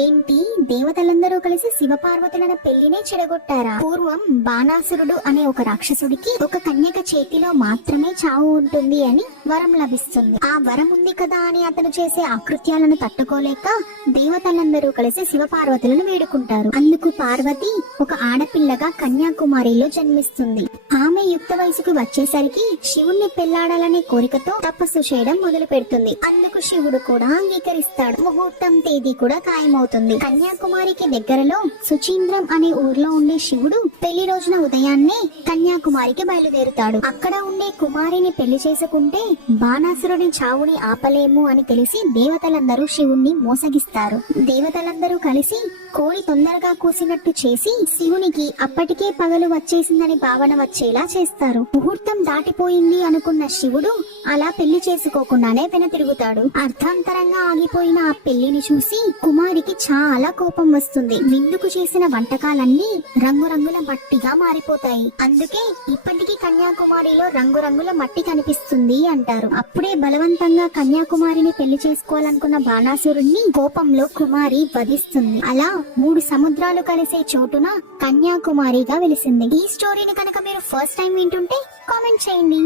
ఏంటి, దేవతలందరూ కలిసి శివపార్వతుల పెళ్లినే చెడగొట్టారా? పూర్వం బాణాసురుడు అనే ఒక రాక్షసుడికి ఒక కన్యక చేతిలో మాత్రమే చావు ఉంటుంది అని వరం లభిస్తుంది. ఆ వరం ఉంది కదా అని అతను చేసే ఆకృత్యాలను తట్టుకోలేక దేవతలందరూ కలిసి శివపార్వతులను వేడుకుంటారు. అందుకు పార్వతి ఒక ఆడపిల్లగా కన్యాకుమారిలో జన్మిస్తుంది. ఆమె యుక్త వయసుకు వచ్చేసరికి శివుణ్ణి పెళ్లాడాలనే కోరికతో తపస్సు చేయడం మొదలు పెడుతుంది. అందుకు శివుడు కూడా అంగీకరిస్తాడు. ముహూర్తం తేదీ కూడా ఖాయమవుతుంది. కన్యాకుమారికి దగ్గరలో సుచీంద్రం అనే ఊర్లో ఉండే శివుడు పెళ్లి రోజున ఉదయాన్నే కన్యాకుమారికి బయలుదేరుతాడు. అక్కడ ఉండే కుమారిని పెళ్లి చేసుకుంటే బాణాసురుడి చావుని ఆపలేము అని తెలిసి దేవతలందరూ శివుణ్ణి మోసగిస్తారు. దేవతలందరూ కలిసి కోడి తొందరగా కూసినట్టు చేసి శివునికి అప్పటికే పగలు వచ్చేసిందని భావన వచ్చేలా చేస్తారు. ముహూర్తం దాటిపోయింది అనుకున్న శివుడు అలా పెళ్లి చేసుకోకుండానే వెనతిరుగుతాడు. అర్థాంతరంగా ఆగిపోయిన ఆ పెళ్లిని చూసి కుమారికి చాలా కోపం వస్తుంది. విందుకు చేసిన వంటకాలన్నీ రంగురంగుల మట్టిగా మారిపోతాయి. అందుకే ఇప్పటికీ కన్యాకుమారిలో రంగురంగుల మట్టి కనిపిస్తుంది అంటారు. అప్పుడే బలవంతంగా కన్యాకుమారిని పెళ్లి చేసుకోవాలనుకున్న బాణాసురుణ్ణి కోపంలో కుమారి వధిస్తుంది. అలా 3 సముద్రాలు కలిసే చోటున కన్యాకుమారిగా వెలిసింది. ఈ స్టోరీని కనుక మీరు ఫస్ట్ టైం వింటుంటే కామెంట్ చేయండి.